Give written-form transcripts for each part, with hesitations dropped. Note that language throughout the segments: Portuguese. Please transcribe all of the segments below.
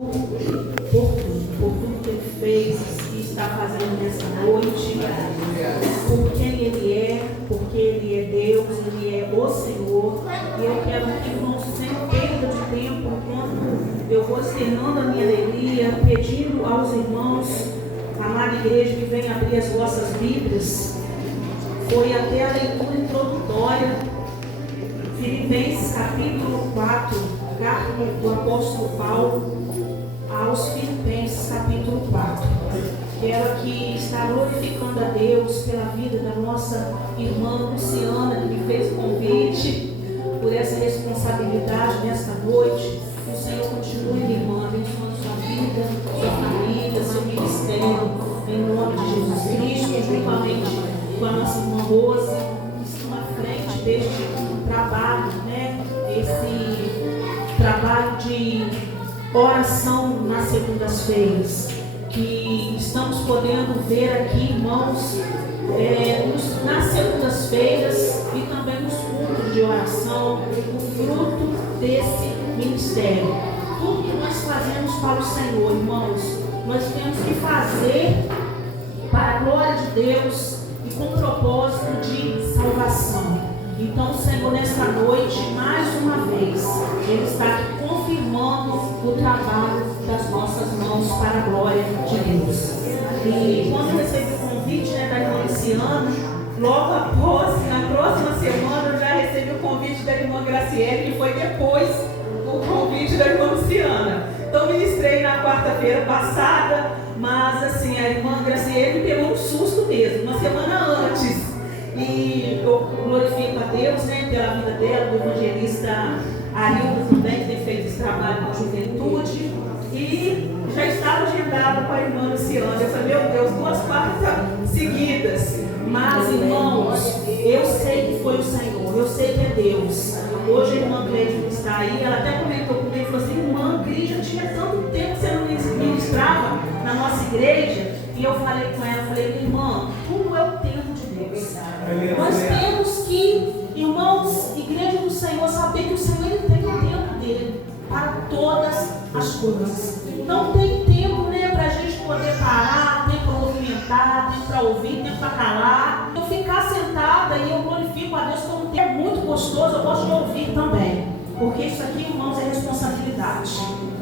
por tudo que Ele fez e está fazendo nessa noite, por quem Ele é, porque Ele é Deus, Ele é o Senhor. E eu quero que, irmãos, sem perda de tempo, enquanto eu vou externando a minha alegria, pedindo aos irmãos, amada igreja, que venha abrir as vossas Bíblias. Foi até a leitura introdutória, Filipenses capítulo 4, carta do apóstolo Paulo aos Filipenses capítulo 4. Quero aqui estar glorificando a Deus pela vida da nossa irmã Luciana, que me fez o convite, por essa responsabilidade nesta noite. Que o Senhor continue, minha irmã, abençoando sua vida, sua família, seu ministério, em nome de Jesus Cristo, juntamente com a nossa irmã Rose, que estão à frente deste trabalho, esse trabalho de oração nas segundas-feiras, que estamos podendo ver aqui, irmãos, nas segundas-feiras e também nos cultos de oração, o fruto desse ministério. Tudo que nós fazemos para o Senhor, irmãos, nós temos que fazer para a glória de Deus e com propósito de salvação. Então, o Senhor, nesta noite, mais uma vez, Ele está aqui confirmando o trabalho das nossas mãos para a glória de Deus. E quando eu recebi o convite da irmã Luciana, logo após, na próxima semana, eu já recebi o convite da irmã Graciele, que foi depois do convite da irmã Luciana. Então, ministrei na quarta-feira passada, mas assim, a irmã Graciele me pegou um susto mesmo, uma semana antes. E eu glorifico a Deus, pela vida dela, do evangelista Arildo também, que tem feito esse trabalho com a juventude. E já estava agendado com a irmã Luciana. Eu falei, meu Deus, 2 quartas seguidas. Mas, irmãos, eu sei que foi o Senhor, eu sei que é Deus. Hoje a irmã Cleide está aí, ela até comentou comigo, falou assim, irmã Cris, já tinha tanto tempo que você não ministrava na nossa igreja. E eu falei com ela, falei, minha irmã, tudo é o tempo de Deus. Nós temos que, irmãos, igreja do Senhor, saber que o Senhor ele tem o tempo dele para todas as coisas. Não tem tempo, para a gente poder parar, tempo para movimentar, tempo para ouvir, tempo para calar. Eu ficar sentada e eu glorifico a Deus como um tempo muito gostoso, eu gosto de ouvir também. Porque isso aqui, irmãos, é responsabilidade.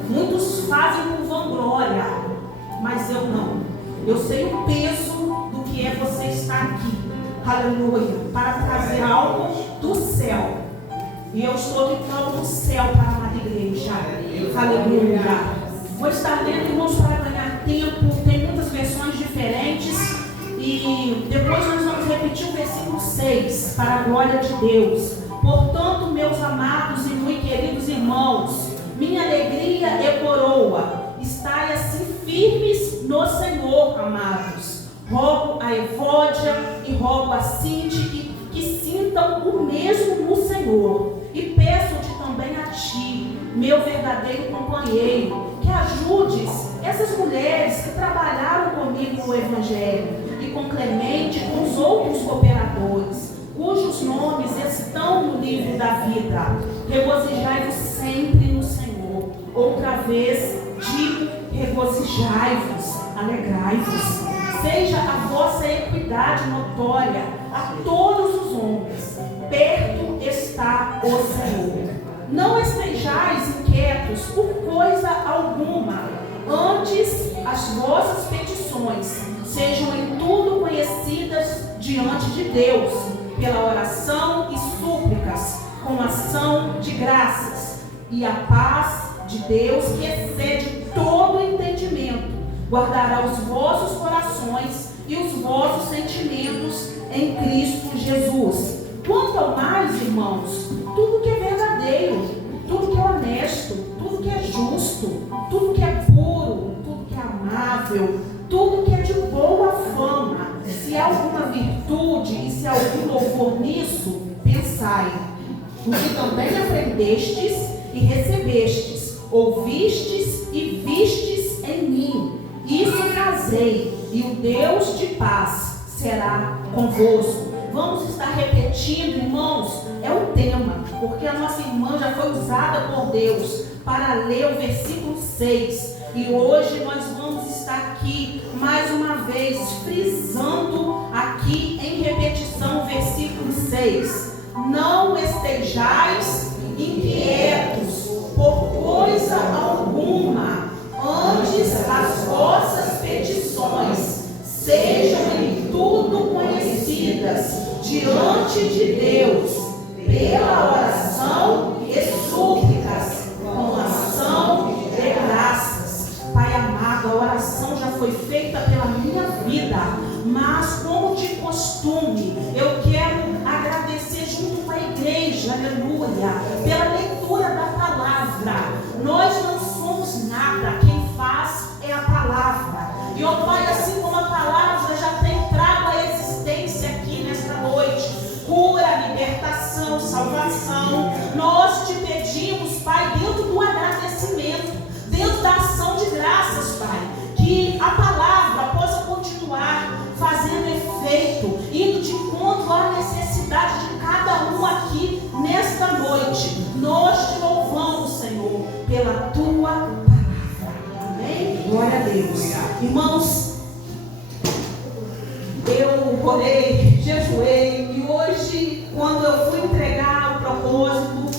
Muitos fazem com vanglória, mas eu não. Eu sei o peso do que é você estar aqui. Aleluia, para trazer algo do céu. E eu estou aqui com algo do céu para a amada igreja. Aleluia. Vou estar lendo, irmãos, para ganhar tempo. Tem muitas versões diferentes. E depois nós vamos repetir o versículo 6, para a glória de Deus. Portanto, meus amados e muito queridos irmãos, minha alegria é coroa. Estai assim firmes no Senhor, amados. Rogo a Evódia e rogo a Sinti que sintam o mesmo no Senhor. E peço-te também a ti, meu verdadeiro companheiro, que ajudes essas mulheres que trabalharam comigo no Evangelho e com Clemente e com os outros cooperadores, cujos nomes estão no livro da vida. Regozijai-vos sempre no Senhor. Outra vez digo, regozijai-vos, alegrai-vos. Seja a vossa equidade notória a todos os homens. Perto está o Senhor. Não estejais inquietos por coisa alguma. Antes, as vossas petições sejam em tudo conhecidas diante de Deus, pela oração e súplicas, com ação de graças. E a paz de Deus, que excede todo entendimento, guardará os vossos corações e os vossos sentimentos em Cristo Jesus. Quanto ao mais, irmãos, tudo que é verdadeiro, tudo que é honesto, tudo que é justo, tudo que é puro, tudo que é amável, tudo que é de boa fama, se há alguma virtude e se há algum louvor nisso, pensai. O que também aprendestes e recebestes, ouvistes e vistes em mim, isso trazei, e o Deus de paz será convosco. Vamos estar repetindo, irmãos, é o tema, porque a nossa irmã já foi usada por Deus para ler o versículo versículo 6. E hoje nós vamos estar aqui mais uma vez frisando aqui em repetição o versículo 6. Não estejais inquietos por coisa alguma, antes as vossas petições sejam em tudo conhecidas diante de Deus, pela oração e súplicas, com ação de graças. Pai amado, a oração já foi feita pela minha vida, mas como de costume, eu quero agradecer junto com a igreja, aleluia, pela leitura da palavra. Nós não somos nada, quem faz é a palavra. E ó Pai, assim como a palavra já tem trago a existência aqui nesta noite, cura, libertação, salvação, nós te pedimos, Pai, dentro do agradecimento, dentro da ação de graças, Pai, que a palavra possa continuar fazendo efeito, indo de encontro à necessidade de cada um aqui nesta noite. Nós te louvamos, Senhor, pela tua palavra. Amém? Glória a Deus. Irmãos, eu orei, jejuei, e hoje, quando eu fui entregar o propósito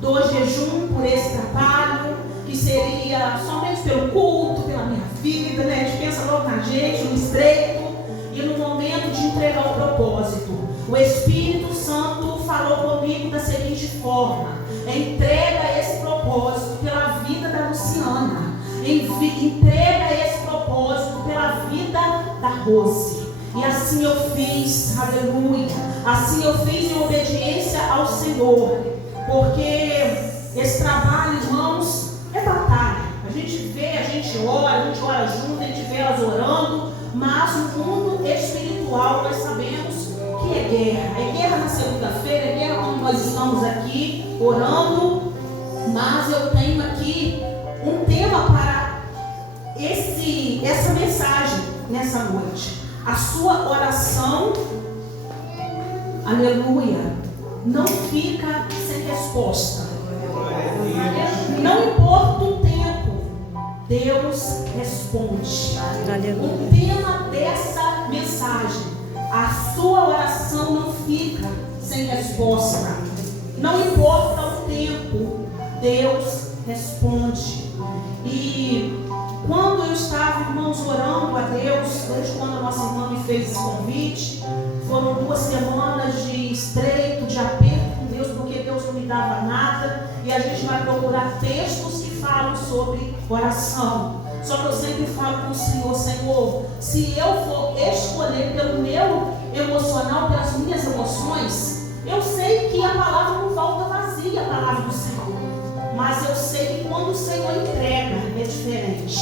do jejum por esse trabalho, que seria somente pelo culto, pela minha vida, né? A gente pensa logo na gente, no estreito, e no momento de entregar o propósito, o Espírito Santo falou comigo da seguinte forma: entrega esse propósito pela vida da Luciana, entrega esse propósito pela vida da Rose. E assim eu fiz, aleluia, assim eu fiz em obediência ao Senhor, porque esse trabalho, irmãos, é batalha. A gente vê, a gente ora junto, a gente vê elas orando, mas no mundo espiritual nós sabemos que é guerra. É guerra na segunda-feira, é guerra quando nós estamos aqui orando, mas eu tenho aqui um tema para essa mensagem nessa noite. A sua oração, aleluia, não fica sem resposta. Não importa o tempo, Deus responde. O tema dessa mensagem: a sua oração não fica sem resposta. Não importa o tempo, Deus responde. E quando eu estava, irmãos, orando a Deus, desde quando a nossa irmã me fez esse convite, foram 2 semanas de estreito, de aperto com Deus, porque Deus não me dava nada, e a gente vai procurar textos que falam sobre oração. Só que eu sempre falo com o Senhor: Senhor, se eu for escolher pelo meu emocional, pelas minhas emoções, eu sei que a palavra não volta vazia, a palavra do Senhor. Mas eu sei que quando o Senhor entrega, é diferente.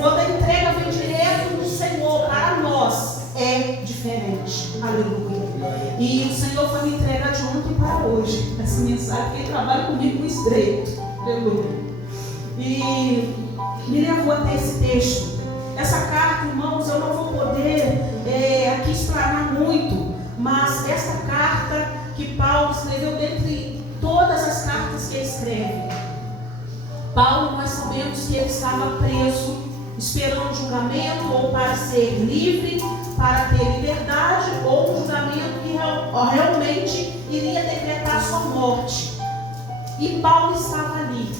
Quando a entrega vem direto do Senhor para nós, é diferente. Aleluia. E o Senhor foi me entregar de ontem para hoje essa mensagem, porque Ele trabalha comigo no estreito. Aleluia. E me levou até esse texto. Essa carta, irmãos, eu não vou poder aqui explanar muito, mas essa carta que Paulo escreveu, dentre todas as cartas que ele escreve, Paulo, nós sabemos que ele estava preso, esperando julgamento, ou para ser livre, para ter liberdade, ou um julgamento que realmente iria decretar sua morte. E Paulo estava ali,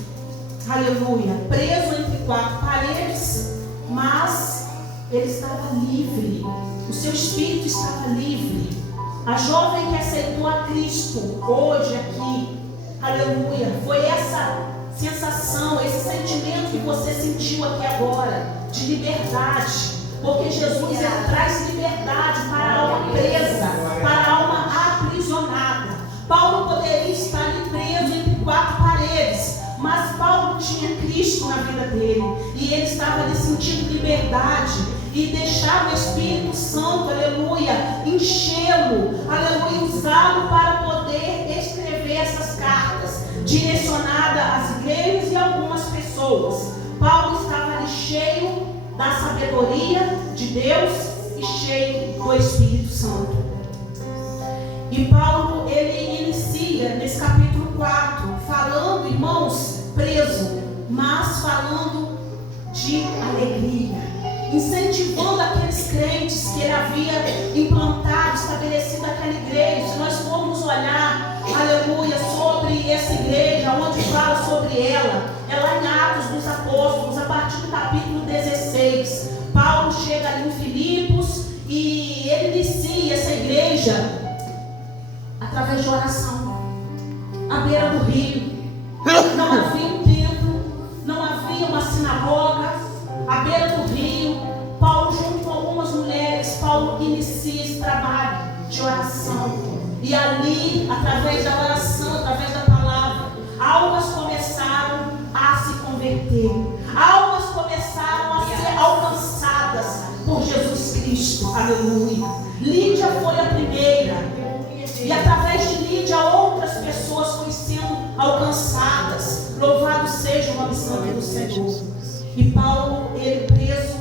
aleluia, preso entre 4 paredes, mas ele estava livre, o seu espírito estava livre. A jovem que aceitou a Cristo hoje aqui, aleluia, foi essa sensação, esse sentimento que você sentiu aqui agora, de liberdade, porque Jesus ele traz liberdade para a alma presa, para a alma aprisionada. Paulo poderia estar ali preso entre 4 paredes, mas Paulo tinha Cristo na vida dele, e ele estava ali sentindo liberdade, e deixar o Espírito Santo, aleluia, enchê-lo, aleluia, usá-lo para poder escrever essas cartas, direcionada às igrejas e a algumas pessoas. Paulo estava ali cheio da sabedoria de Deus e cheio do Espírito Santo. E Paulo, ele inicia nesse capítulo 4, falando, irmãos, preso, mas falando de alegria, incentivando aqueles crentes que ele havia implantado, estabelecido aquela igreja. Se nós formos olhar, aleluia, sobre essa igreja, onde fala sobre ela, é lá em Atos dos Apóstolos, a partir do capítulo 16. Paulo chega ali em Filipos e ele inicia essa igreja através de oração, à beira do rio. Não havia um templo, não havia uma sinagoga, à beira do rio. Paulo, junto com algumas mulheres, Paulo inicia esse trabalho de oração. E ali, através da oração, através da palavra, almas começaram a se converter. Almas começaram a ser alcançadas por Jesus Cristo. Aleluia. Lídia foi a primeira. E através de Lídia, outras pessoas foram sendo alcançadas. Louvado seja o nome santo do Senhor. E Paulo, ele preso,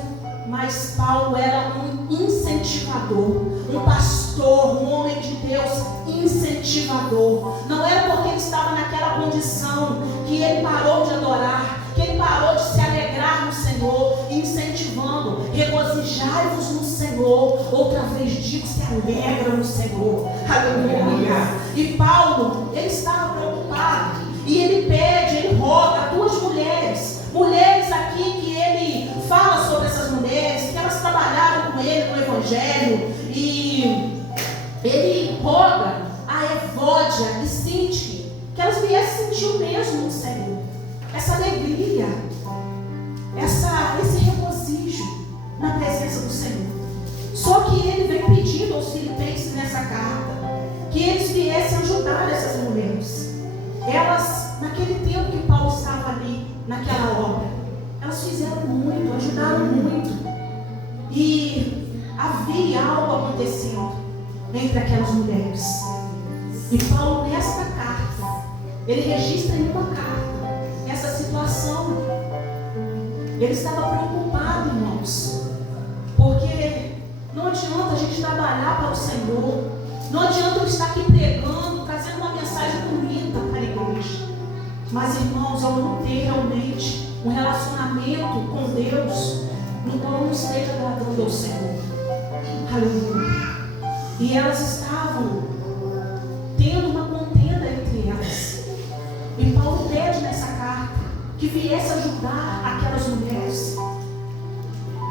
mas Paulo era um incentivador, um pastor, um homem de Deus incentivador. Não era porque ele estava naquela condição que ele parou de adorar, que ele parou de se alegrar no Senhor, incentivando: regozijai-vos no Senhor. Outra vez digo, se alegra no Senhor. Aleluia. E Paulo, ele estava preocupado, e ele pede, ele roga a duas mulheres aqui que ele fala sobre essas mulheres, que elas trabalharam com ele no Evangelho, e ele roga a Evódia e Sintique que elas viessem sentir o mesmo no Senhor, essa alegria, esse regozijo na presença do Senhor. Só que ele vem pedindo aos filipenses nessa carta que eles viessem ajudar essas mulheres. Elas, naquele tempo que Paulo estava ali, naquela obra, elas fizeram muito, ajudaram muito. E havia algo acontecendo entre aquelas mulheres. E Paulo, nesta carta, ele registra em uma carta essa situação. Ele estava preocupado, irmãos, porque não adianta a gente trabalhar para o Senhor, não adianta eu estar aqui pregando, trazendo uma mensagem bonita para a igreja, mas, irmãos, ao não ter realmente um relacionamento com Deus, no qual não esteja agradando ao Senhor. Aleluia. E elas estavam tendo uma contenda entre elas. E Paulo pede nessa carta que viesse ajudar aquelas mulheres.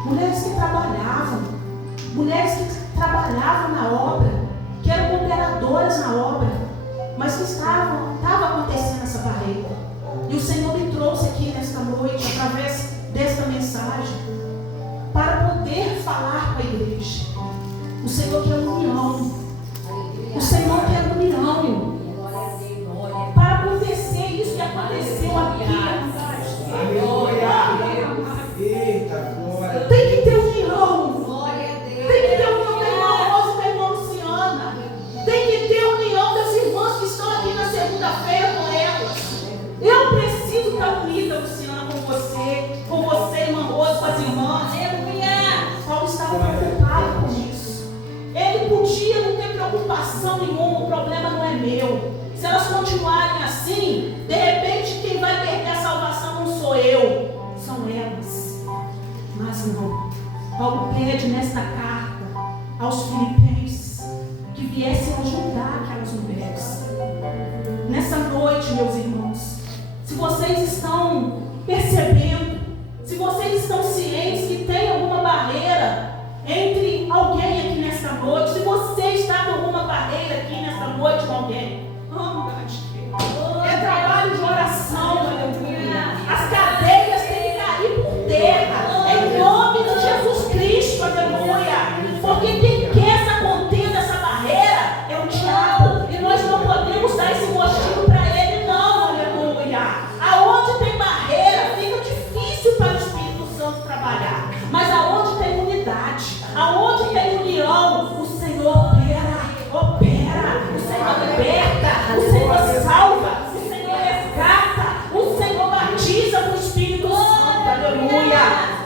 Mulheres que trabalhavam na obra, que eram cooperadoras na obra, mas que estava acontecendo essa barreira. E o Senhor me trouxe aqui nesta noite, através desta mensagem, para poder falar com a igreja. O Senhor quer união. O Senhor quer união. Para acontecer isso que aconteceu aqui. Tem que ter união. Tem que ter união da irmã Rosa e da irmã Luciana. Tem que ter união das irmãs que estão aqui na segunda-feira com elas. Eu preciso estar unida, Luciana, com você, irmã Rosa, com as irmãs. Paulo estava preocupado com isso. Ele podia não ter preocupação nenhuma, o problema não é meu. Se elas continuarem assim, de repente quem vai perder a salvação não sou eu, são elas. Mas não. Paulo pede nesta carta aos filipenses que viessem ajudar aquelas mulheres. Nessa noite, meus irmãos, se vocês estão percebendo, se vocês estão cientes que tem alguma barreira entre alguém aqui nesta noite, se você está com alguma barreira aqui nesta noite com alguém, é trabalho de oração, aleluia. As cadeias têm que cair por terra, em nome de Jesus Cristo, aleluia. Porque quem quer essa contenda, essa barreira, é o diabo, e nós não podemos dar esse gostinho para ele, não, aleluia. Aonde tem barreira, fica difícil para o Espírito Santo trabalhar, mas aonde tem unidade, aonde tem união, o Senhor opera, o Senhor liberta, o Senhor salva, o Senhor resgata, o Senhor batiza com o Espírito Santo, aleluia.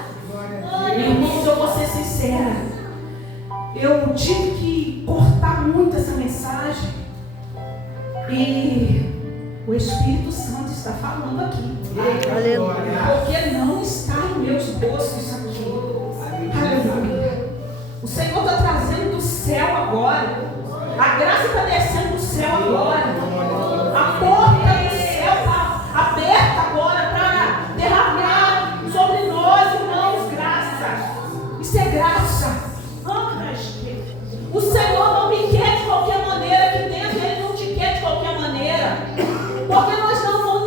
Irmãos, eu vou ser sincera, eu tive que cortar muito essa mensagem, e O Espírito Santo está falando aqui. Aleluia. Porque não está em meus bolsos aqui. Aleluia. O Senhor está trazendo do céu agora. A graça está descendo do céu agora. A porta do céu está aberta agora para derramar sobre nós, irmãos, graça. Isso é graça. O Senhor não me quer de qualquer maneira aqui dentro. Ele não te quer de qualquer maneira. Porque nós não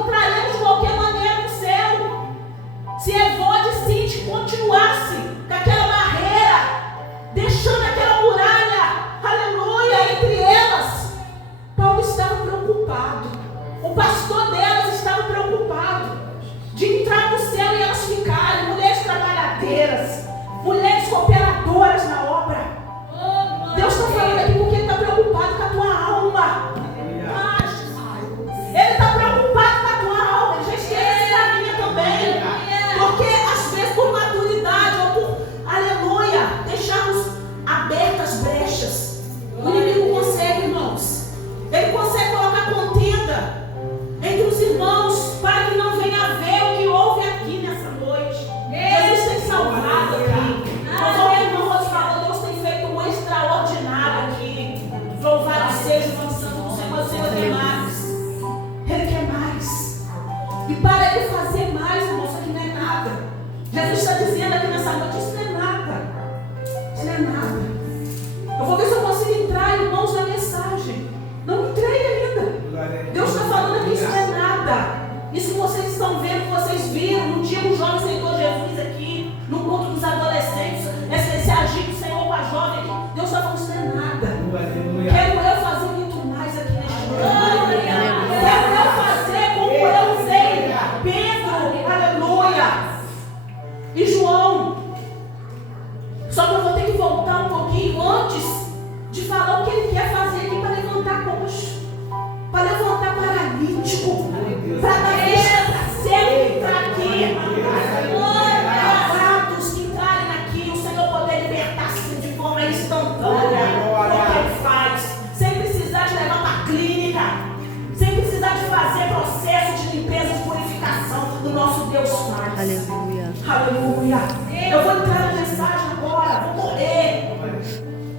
entraremos de qualquer maneira no céu. Se Evode e Sinti continuasse com aquela barreira, deixando aquela muralha, aleluia, entre elas, Paulo estava preocupado. O pastor delas estava preocupado de entrar no céu e elas ficarem, mulheres trabalhadeiras, mulheres cooperadoras na obra. Deus está falando aqui porque Ele está preocupado com a tua alma. Ele está preocupado com a tua alma. Ele já esquece da minha também. Porque às vezes por maturidade ou por, aleluia, deixarmos abertas brechas. O inimigo consegue, irmãos. Ele consegue colocar contenda entre os irmãos para que não venha a ver o que houve aqui nessa noite. Jesus tem salvado aqui. Nós ouvimos falando, Deus tem feito um extraordinário aqui. Louvado seja o nome santo do Senhor. O Senhor tem mais. Ele quer mais. E para Ele fazer mais, irmão, isso aqui não é nada. Jesus está dizendo aqui nessa noite, isso não é nada. Isso não é nada. Eu vou ver se eu consigo entrar, irmãos, na mensagem. Não entrei ainda. Deus está falando aqui, isso não é nada. Isso que vocês estão vendo, que vocês viram, um dia um jovem aceitou Jesus aqui, no culto dos adolescentes, esse agir do Senhor com a jovem aqui. Deus está falando, isso não é nada. Quero eu fazer muito mais aqui neste lugar. Quero eu fazer como eu usei Pedro, aleluia, e João. Só que eu vou ter que voltar um pouquinho antes de falar o que Ele quer fazer aqui para levantar coxo, para levantar paralítico, para dar vista para cego entrar aqui. Lavados que entrarem aqui, o Senhor poder libertar-se de forma instantânea. Porque Ele faz, sem precisar de levar para a clínica, sem precisar de fazer processo de limpeza e purificação. O nosso Deus faz. Aleluia. Aleluia. Eu vou entrar na mensagem agora, vou correr.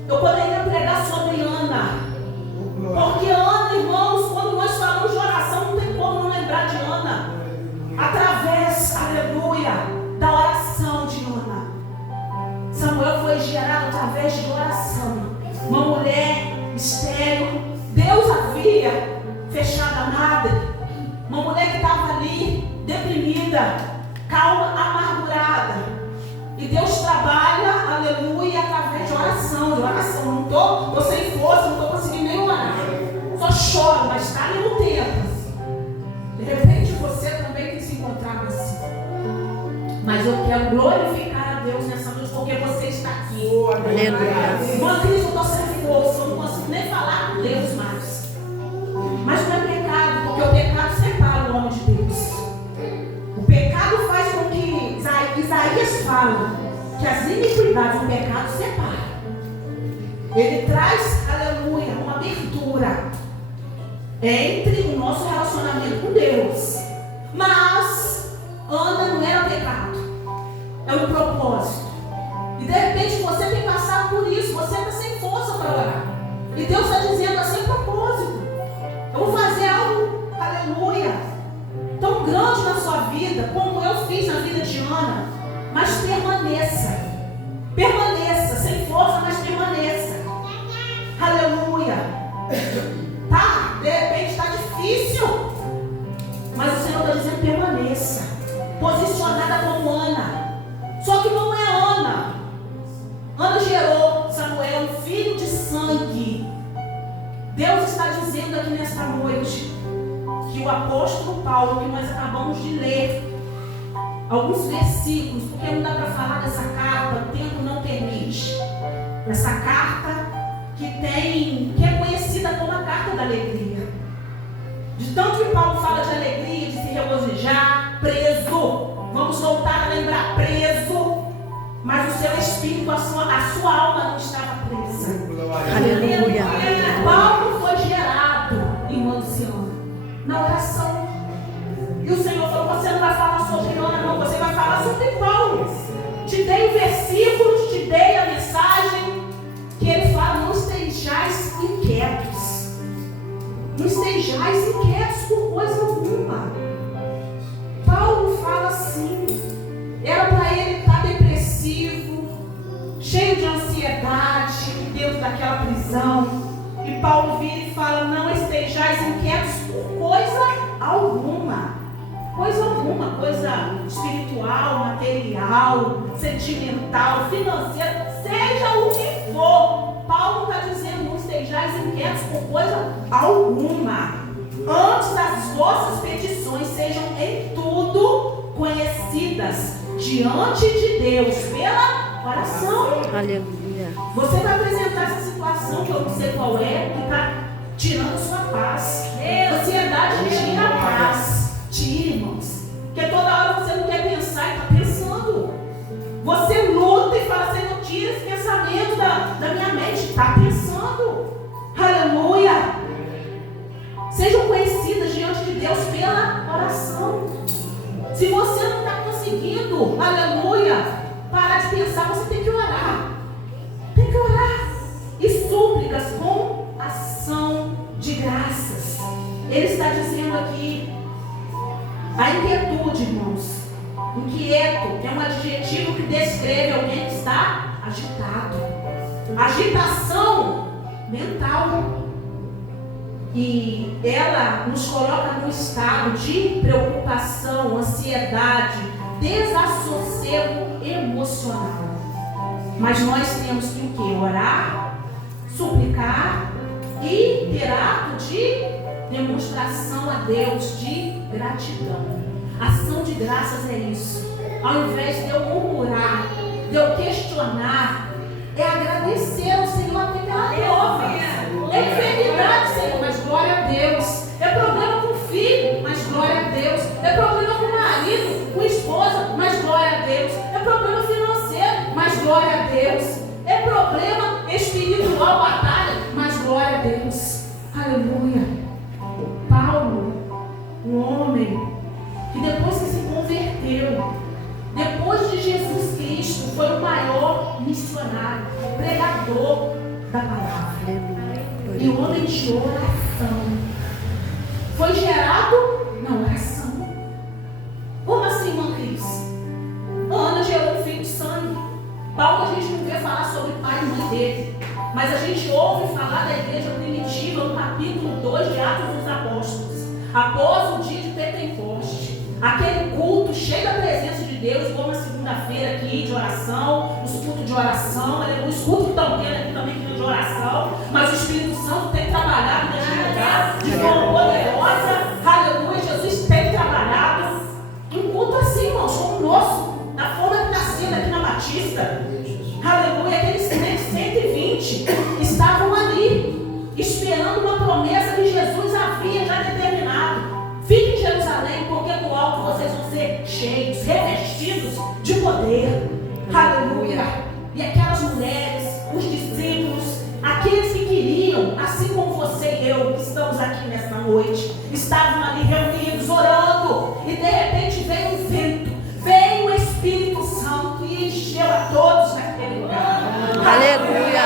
Eu poderia pregar sobre Ana. Porque Ana, irmãos, quando nós falamos de oração, não tem como não lembrar de Ana. Através, aleluia, da oração de Ana. Samuel foi gerado através de oração. Uma mulher estéril, Deus havia fechado a madre. Uma mulher que estava ali, deprimida, calma, amargurada. E Deus trabalha, aleluia, através de oração. Não estou sem força, não estou conseguindo nem orar. Só choro, mas está ali no tempo. De repente você também tem se encontrado assim. Mas eu quero glorificar a Deus nessa noite, porque você está aqui. Aleluia. Irmã Cris, eu estou sem força, eu não consigo nem falar com Deus mais. Mas não é pecado, porque o pecado separa o homem de Deus. O pecado faz com que Isaías fala que as iniquidades do pecado separam. Ele traz, aleluia, uma abertura entre o nosso relacionamento com Deus. Mas Ana não era pecado, é um propósito. E de repente você tem passado por isso, você está sem força para orar. E Deus está dizendo assim, propósito. Eu vou fazer algo, aleluia, tão grande na sua vida, como eu fiz na vida de Ana. Mas permaneça. Permaneça, sem força, mas permaneça. Aleluia. Tá? De repente está difícil. Mas o Senhor está dizendo permaneça. Posicionada como Ana. Só que não é Ana. Ana gerou Samuel, um filho de sangue. Deus está dizendo aqui nesta noite que o apóstolo Paulo, que nós acabamos de ler alguns versículos, porque não dá para falar dessa carta, o tempo não permite. Essa carta que é conhecida como a carta da alegria. De tanto que Paulo fala de alegria, de se regozijar, preso. Vamos voltar a lembrar, preso. Mas o seu espírito, a sua alma não estava presa. Aleluia. Paulo foi gerado em Luciano. ansiedade dentro daquela prisão. E Paulo vira e fala: não estejais inquietos por coisa alguma. Coisa alguma, coisa espiritual, material, sentimental, financeira, seja o que for. Paulo está dizendo: não estejais inquietos por coisa alguma. Antes as vossas petições sejam em tudo conhecidas diante de Deus pela oração. Aleluia. Você vai apresentar essa situação que eu não sei qual é, que está tirando sua paz. Ansiedade tira a paz. Tira, irmãos. Porque toda hora você não quer pensar e está pensando. Você luta e fala: Senhor, tira esse pensamento da minha mente. Está pensando. Aleluia. Sejam conhecidas diante de Deus pela oração. Se você não está conseguindo, aleluia, parar de pensar, você tem que orar. Tem que orar. E súplicas com ação de graças. Ele está dizendo aqui, a inquietude, irmãos. Inquieto é um adjetivo que descreve alguém que está agitado. Agitação mental. E ela nos coloca num estado de preocupação, ansiedade, desassossego emocional. Mas nós temos que o quê? Orar, suplicar e ter ato de demonstração a Deus de gratidão. Ação de graças é isso. Ao invés de eu murmurar, de eu questionar, é agradecer ao Senhor até pela prova. É enfermidade, Senhor, mas glória a Deus. É problema com o filho, mas glória a Deus. É problema com o marido, com a esposa, mas glória a Deus. É problema financeiro, mas glória a Deus. É problema espiritual, batalha, mas glória a Deus. Aleluia. Paulo, um homem que depois que se converteu, depois de Jesus Cristo, foi o maior missionário, pregador da palavra. E o homem de oração foi gerado na oração. Como assim, irmã Cris? Ana gerou um filho de sangue. Paulo a gente não vê falar sobre o pai e mãe dele, mas a gente ouve falar da igreja primitiva no capítulo 2 de Atos dos Apóstolos. Após o dia de Pentecoste, aquele culto cheio da presença de Deus, como a segunda-feira aqui de oração, os cultos de oração, os cultos que estão tendo aqui também de oração, mas o Espírito Santo tem trabalhado neste lugar de forma poderosa. Aleluia, Jesus tem trabalhado. Um culto assim, irmãos, como o nosso, da forma que está sendo aqui na Batista. Aleluia, aqueles 120 estavam ali, esperando uma promessa que Jesus havia já determinado. Fique em Jerusalém, porque no alto vocês vão ser cheios, revestidos de poder. Aleluia. E aquelas mulheres, os discípulos, aqueles que queriam, assim como você e eu, que estamos aqui nesta noite, estavam ali reunidos, orando, e de repente veio um vento, veio o Espírito Santo e encheu a todos naquele lugar. Aleluia.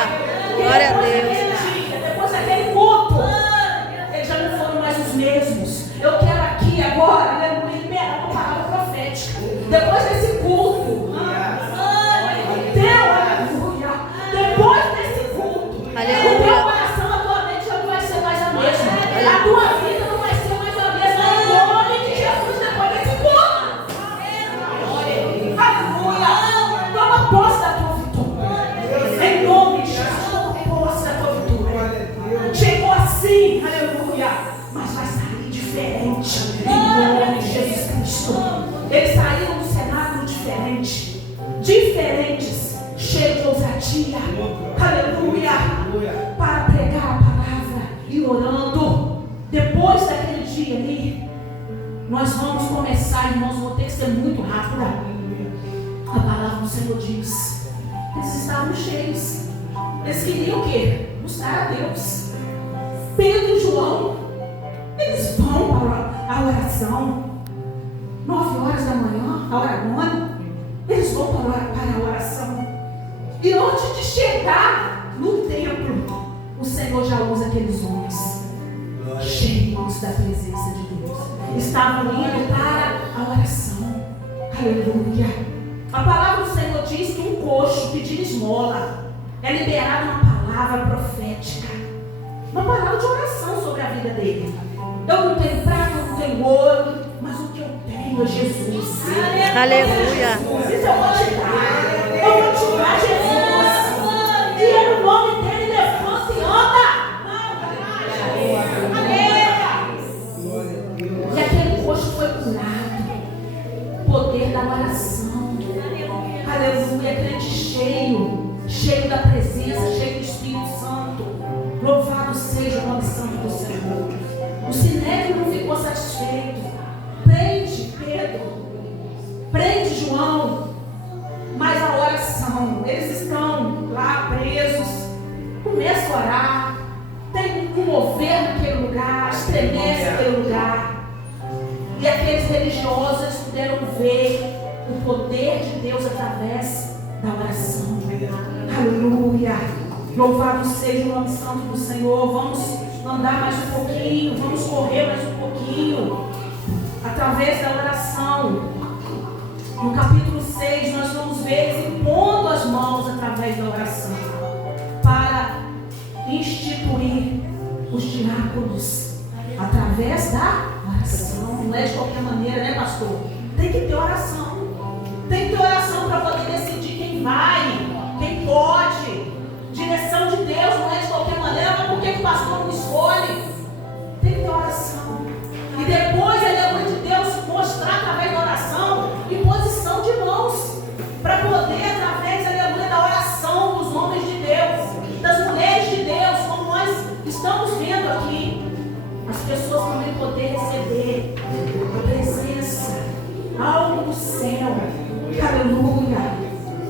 Glória a Deus. Depois daquele culto, eles já não foram mais os mesmos. Eu quero aqui agora, aleluia, liberar uma palavra profética. Depois desse culto, aleluia, depois desse culto, o teu coração, a tua mente já não vai ser mais a mesma. A tua vida não vai ser mais a mesma. Em nome de Jesus, depois desse culto. Aleluia. Toma posse da tua vitória. Em nome de Jesus, toma posse da tua vitória. Chegou assim, aleluia, mas vai sair diferente. Em nome de Jesus Cristo. Eles saíram do cenáculo diferentes, cheios de ousadia, aleluia, para pregar a palavra e orando. Depois daquele dia ali, nós vamos começar, irmãos, vou ter que ser muito rápida. A palavra do Senhor diz: eles estavam cheios, eles queriam o quê? Buscar a Deus. Pedro e João, eles vão para a oração, 9 horas da manhã, a hora nona, eles vão para a oração. E antes de chegar no templo, o Senhor já usa aqueles homens cheios da presença de Deus. Estavam indo para a oração. Aleluia. A palavra do Senhor diz que um coxo pedindo esmola, é liberada uma palavra profética, uma palavra de oração sobre a vida dele. Eu não tenho prata, eu não tenho ouro, mas o que eu tenho é Jesus. Aleluia. Isso eu vou te dar. Eu vou te dar, Jesus. E é no nome dele, levanta e anda. E aquele rosto foi curado. Poder da oração. Aleluia. Crente cheio da presença, cheio do Espírito Santo. Louvado seja o nome santo do Senhor. O Sinédrio não ficou satisfeito. Prende Pedro, prende João, mas a oração, eles estão lá presos, começam a orar, tem um mover naquele lugar, estremece aquele lugar, e aqueles religiosos puderam ver o poder de Deus através da oração. Aleluia, louvado seja o nome santo do Senhor. Vamos andar mais um pouquinho, vamos correr mais um pouquinho, através da oração. No capítulo 6, nós vamos ver eles impondo as mãos através da oração, para instituir os diáconos, através da oração. Não é de qualquer maneira, né, pastor? Tem que ter oração. Tem que ter oração para poder decidir quem vai, quem pode. Direção de Deus não é de qualquer maneira, mas por que o pastor não escolhe? Tem que ter oração. E depois a aleluia de Deus mostrar através da oração imposição de mãos, para poder, através aleluia da oração dos homens de Deus, das mulheres de Deus, como nós estamos vendo aqui, as pessoas também poder receber a presença, algo do céu. Aleluia.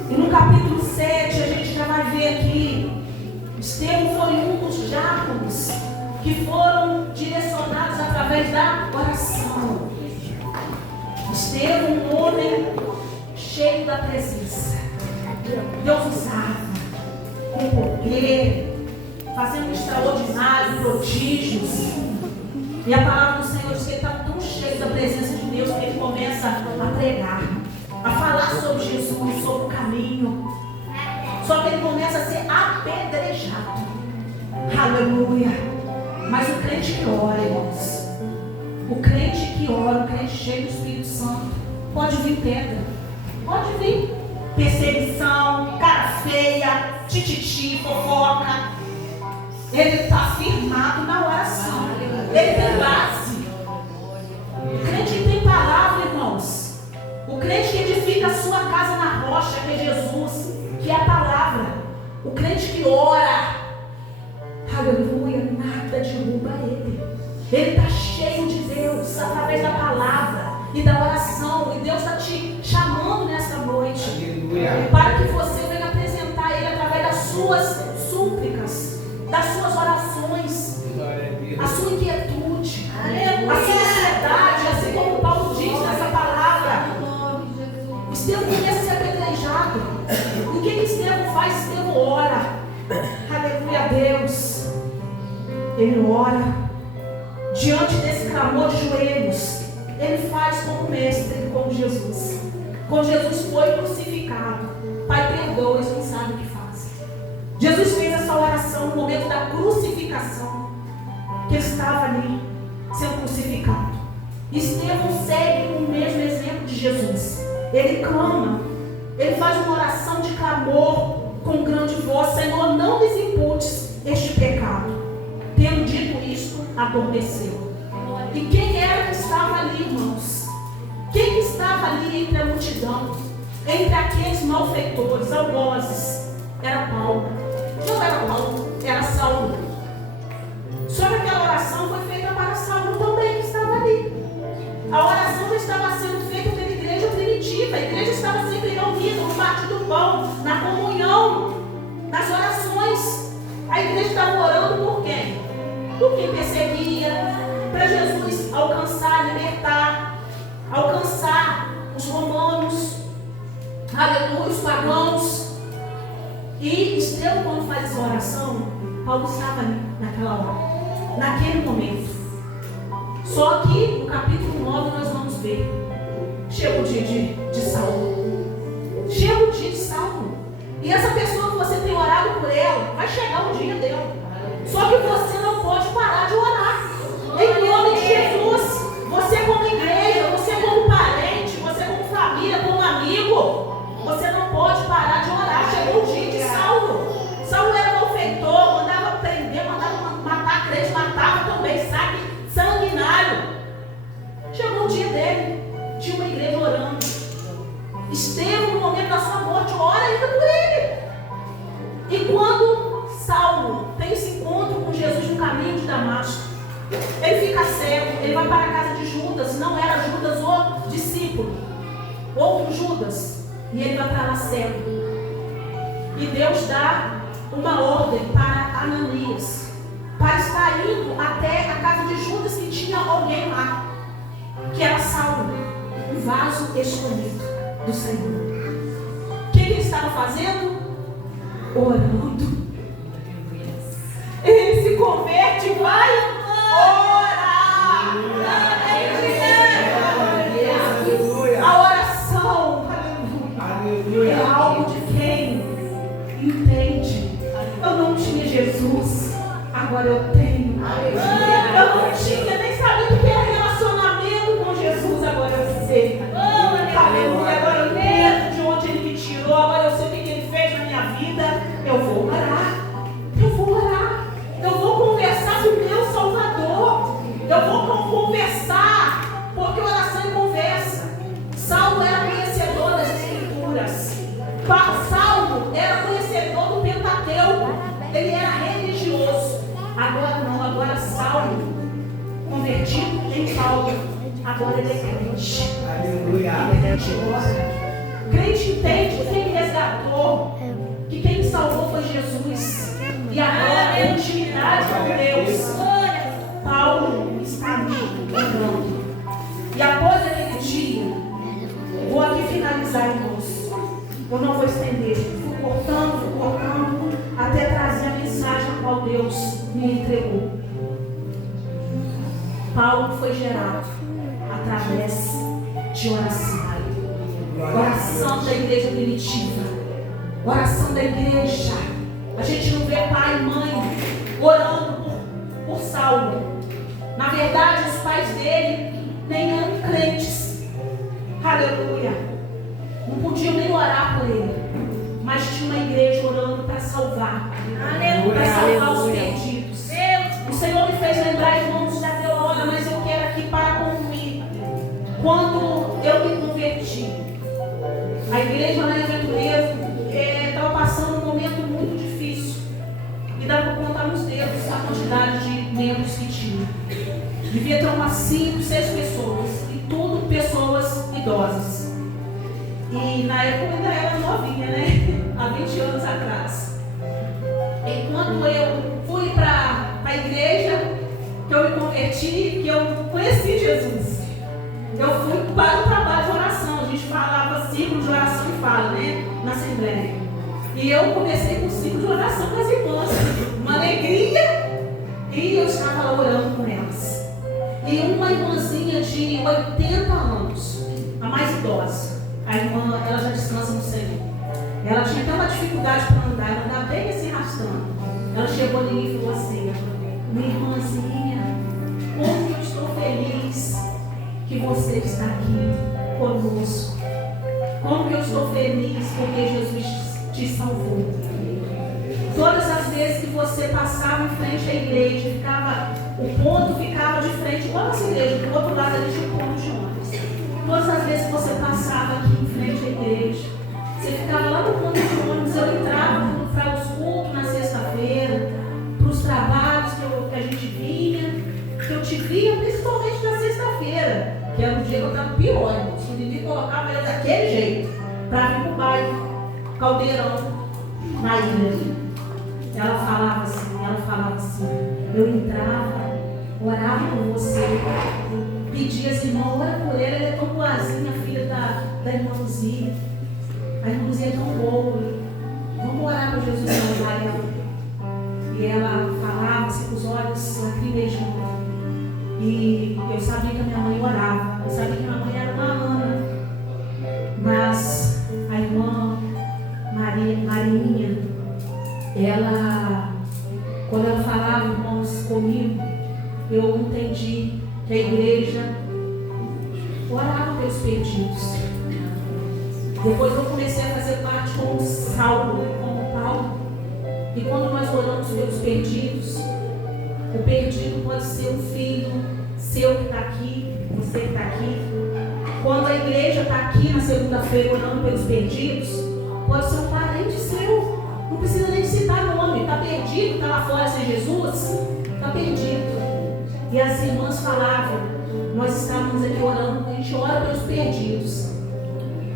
E no capítulo 7 a gente já vai ver aqui, Estevão foi um dos diáconos que foram direcionados através da oração. Estevão, um homem cheio da presença. Deus usava com poder, fazendo extraordinários prodígios. E a palavra do Senhor diz que ele estava tão cheio da presença de Deus que ele começa a pregar, a falar sobre Jesus, sobre o caminho. Só que ele começa a ser apedrejado. Aleluia. Mas o crente que ora, irmãos, o crente que ora, o crente cheio do Espírito Santo, pode vir pedra, pode vir perseguição, cara feia, tititi, fofoca. Ele está firmado na oração. Ele tem base. O crente que tem palavra, irmãos. O crente que edifica a sua casa na rocha, que é Jesus, que é a palavra. O crente que ora, aleluia, nada derruba ele. Ele está cheio de Deus através da palavra e da oração. E Deus está te chamando nesta noite, aleluia, para que você venha apresentar Ele através das suas súplicas, das suas orações, a sua inquietude, a sua ansiedade, assim como Paulo diz nessa palavra. Estevão começa a ser apedrejado. E o que Estevão faz? Estevão ora. Aleluia a Deus. Ele ora. Diante desse clamor de joelhos, ele faz como mestre, como Jesus. Quando Jesus foi crucificado, Pai, perdoa, eles não sabem o que fazem. Jesus fez essa oração no momento da crucificação, que ele estava ali sendo crucificado. Estevão segue o mesmo exemplo de Jesus. Ele clama, ele faz uma oração de clamor com grande voz: Senhor, não lhes imputes este pecado. Tendo dito isto, adormeceu. E quem era que estava ali, irmãos? Quem estava ali entre a multidão, entre aqueles malfeitores, algozes? Era Paulo. Não era Paulo, era Saulo. Só que aquela oração foi feita para Saulo também, que estava ali. A oração já estava sendo feita pela igreja primitiva. A igreja estava sempre reunida no partir do pão, na comunhão, nas orações. A igreja estava orando por quem? Por quem perseguia, para Jesus alcançar, libertar, alcançar os romanos, aleluia, os pagãos. E Estevão, quando faz essa oração, Paulo estava ali naquela hora, naquele momento. Só que no capítulo 9 nós vamos ver, chega o dia de Saulo. Chega o dia de Saulo. E essa pessoa que você tem orado por ela, vai chegar o dia dela. Só que você não pode parar de orar. Em nome de Jesus, você como igreja, você como parente, você como família, como amigo, você não pode parar de orar. Chegou o dia de Saulo. Saulo era malfeitor, mandava prender, mandava matar crente, matava também, sabe? Sanguinário. Chegou o dia dele, tinha uma igreja orando. Estevão, no momento da sua morte, ora ainda por ele. E quando Saulo tem esse encontro com Jesus no caminho de Damasco, ele fica cego, ele vai para a casa de Judas, não era Judas o discípulo, outro Judas, e ele vai para lá cego. E Deus dá uma ordem para Ananias, para estar indo até a casa de Judas, que tinha alguém lá, que era Saulo, um vaso escolhido do Senhor. O que ele estava fazendo? Orando. Ele se converte e vai orar. A oração, aleluia, é algo de quem entende. Eu não tinha Jesus, agora eu tenho. Eu não tinha, nem sabia o que era relacionamento com Jesus, agora eu sei. Aleluia, agora eu entendo de onde Ele me tirou, agora eu sei o que Ele fez na minha vida. Eu vou orar, eu vou orar, eu vou conversar com o meu Salvador, eu vou conversar, porque oração é conversa. Saulo era conhecedor das Escrituras, Saulo era conhecedor do Pentateuco, ele era religioso. Agora não, agora Saulo, convertido em Paulo, agora ele é crente. Aleluia. Ele é crente. Crente entende que quem me resgatou, que quem me salvou foi Jesus. E agora é intimidade com Deus. Paulo está me orando. E após aquele dia, vou aqui finalizar, irmãos. Eu não vou estender. Fui cortando, até trazer a mensagem a qual Deus me entregou. Paulo foi gerado através de oração. Oração da igreja primitiva. Oração da igreja. A gente não vê pai e mãe orando por Saulo. Na verdade, os pais dele nem eram crentes. Aleluia. Não podiam nem orar por ele. Mas tinha uma igreja orando para salvar. Para salvar os perdidos. O Senhor me fez lembrar, irmãos, da teologia, mas eu quero aqui para concluir. Quando eu me converti, a igreja lá em Aventureiro estava passando um momento muito difícil. E dava para contar nos dedos a quantidade de membros que tinha. Devia ter umas 5, 6 pessoas. E tudo pessoas idosas. E na época eu ainda era novinha, né? Há 20 anos atrás. E quando eu fui para a igreja, que eu me converti, que eu conheci Jesus, eu fui para o trabalho de oração. A gente falava ciclo de oração e fala, né? Na Assembleia. E eu comecei com o ciclo de oração com as irmãs. Uma alegria. E eu estava lá orando com elas. E uma irmãzinha de 80 anos, a mais idosa, a irmã, ela já descansa no Senhor. Ela tinha até uma dificuldade para andar, ela andava bem assim arrastando. Ela chegou ali e falou assim: minha irmãzinha, como eu estou feliz que você está aqui conosco. Como que eu estou feliz porque Jesus te salvou. Todas as vezes que você passava em frente à igreja, o ponto ficava de frente, igual a nossa igreja, do outro lado ali tinha um ponto de ônibus. Todas as vezes que você passava aqui em frente à igreja, você ficava lá no ponto de ônibus. Eu entrava para os cultos na sexta-feira, para os trabalhos que a gente vinha, que eu te via principalmente na sexta-feira, que era o dia que eu estava pior, irmão. O inimigo colocava eu daquele jeito, para vir para o bairro Caldeirão, na ilha. Ela falava assim, eu entrava, orava por você, pedia assim, irmão, ora por ela é tão boazinha, filha da irmãzinha. A irmãzinha é tão boa, vamos orar para Jesus salvar ela. E ela falava assim com os olhos lacrimejando. E eu sabia que a minha mãe orava, eu sabia que a minha mãe era uma Ana. Mas a irmã Marinha, quando ela falava, irmãos, comigo, eu entendi que a igreja orava pelos perdidos. Depois eu comecei a fazer parte como Saulo, como Paulo. E quando nós oramos pelos perdidos, o perdido pode ser um filho seu que está aqui, você que está aqui. Quando a igreja está aqui na segunda-feira orando pelos perdidos, pode ser um parente seu. Não precisa nem citar nome. Está perdido, está lá fora sem Jesus, está perdido. E as irmãs falavam, nós estávamos aqui orando, a gente ora pelos perdidos.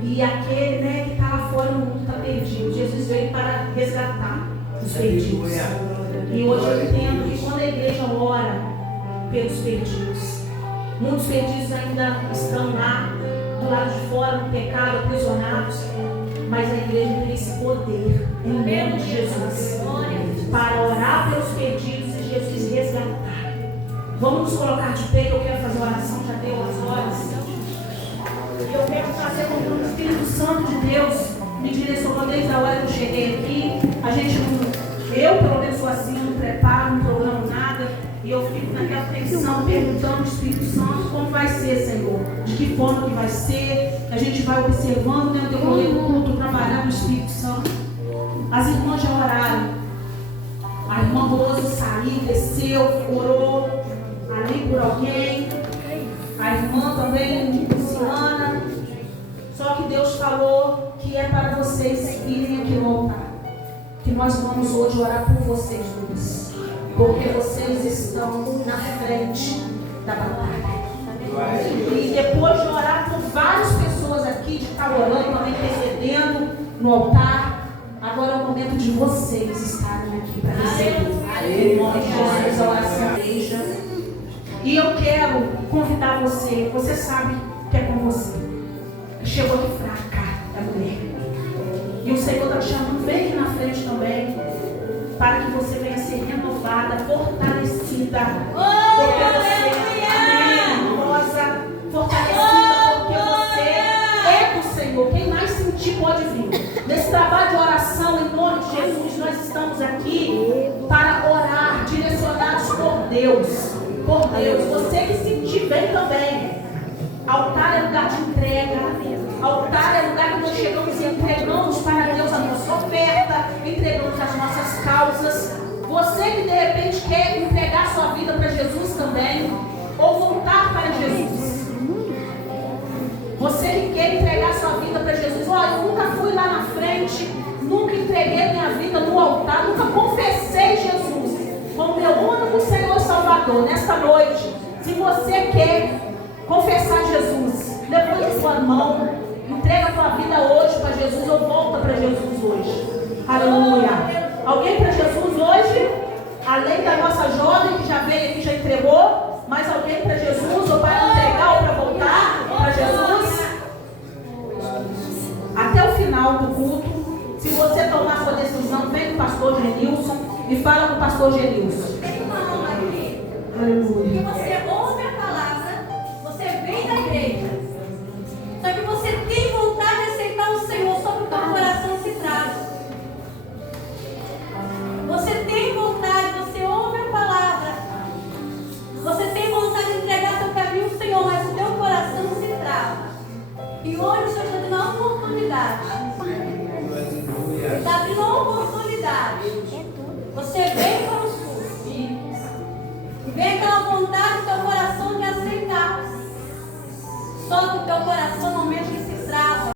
E aquele, que está lá fora no mundo está perdido. Jesus veio para resgatar os perdidos. E hoje eu entendo que quando a igreja ora pelos perdidos, muitos perdidos ainda estão lá, do lado de fora, no pecado, aprisionados. Mas a igreja tem esse poder, em nome de Jesus, para orar pelos perdidos e Jesus resgatar. Vamos nos colocar de pé, que eu quero fazer oração, já deu as horas. E eu quero fazer com que o Espírito Santo de Deus me direcionou desde a hora que eu cheguei aqui. Eu pelo menos sou assim, não preparo, não programo nada. E eu fico naquela tensão, perguntando ao Espírito Santo como vai ser, Senhor. De que forma que vai ser. A gente vai observando, no decorrer do culto, trabalhando o Espírito Santo. As irmãs já oraram. A irmã Rosa saiu, desceu, orou ali por alguém. A irmã também, Luciana. Só que Deus falou que é para vocês irem aqui no altar. Que nós vamos hoje orar por vocês duas. Porque vocês estão na frente da batalha. E depois de orar por várias pessoas aqui, de estar orando, também intercedendo no altar, agora é o momento de vocês estarem aqui para receber. Em nome de Jesus, a oração da igreja. E eu quero convidar você, você sabe que é com você. Chegou aqui fraca, a mulher. E o Senhor está te chamando, vem aqui na frente também, para que você venha ser renovada, fortalecida. Porque você é amorosa, fortalecida, porque você é do Senhor. Quem mais sentir pode vir. Nesse trabalho de oração, em nome de Jesus, nós estamos aqui para orar, direcionados por Deus. Por Deus. Você que sentir, vem também. Altar é lugar de entrega. Altar é lugar que nós chegamos e entregamos para Deus a nossa oferta, entregamos as nossas causas. Você que de repente quer entregar sua vida para Jesus também, ou voltar para Jesus. Você que quer entregar sua vida para Jesus. Olha, eu nunca fui lá na frente, nunca entreguei minha vida no altar, nunca confessei Jesus como meu único Senhor Salvador. Nesta noite, se você quer confessar Jesus, levante sua mão, entrega sua vida hoje para Jesus ou volta para Jesus hoje. Aleluia. Alguém para Jesus hoje? Além da nossa jovem que já veio aqui, já entregou, mais alguém para Jesus ou para entregar ou para voltar para Jesus? Até o final do culto, se você tomar sua decisão, vem com o pastor Genilson e fala com o pastor Genilson. Aleluia. Você ouve a palavra, você vem da igreja, só que você tem vontade de aceitar o Senhor, só que o teu coração se trava. Você tem vontade, você ouve a palavra, você tem vontade de entregar seu caminho ao Senhor, mas o teu coração se trava. E hoje o Senhor está dando uma oportunidade. Está abrindo uma oportunidade. Você vem para os filhos. Vem aquela vontade do teu coração de aceitar. Só que o teu coração, no momento que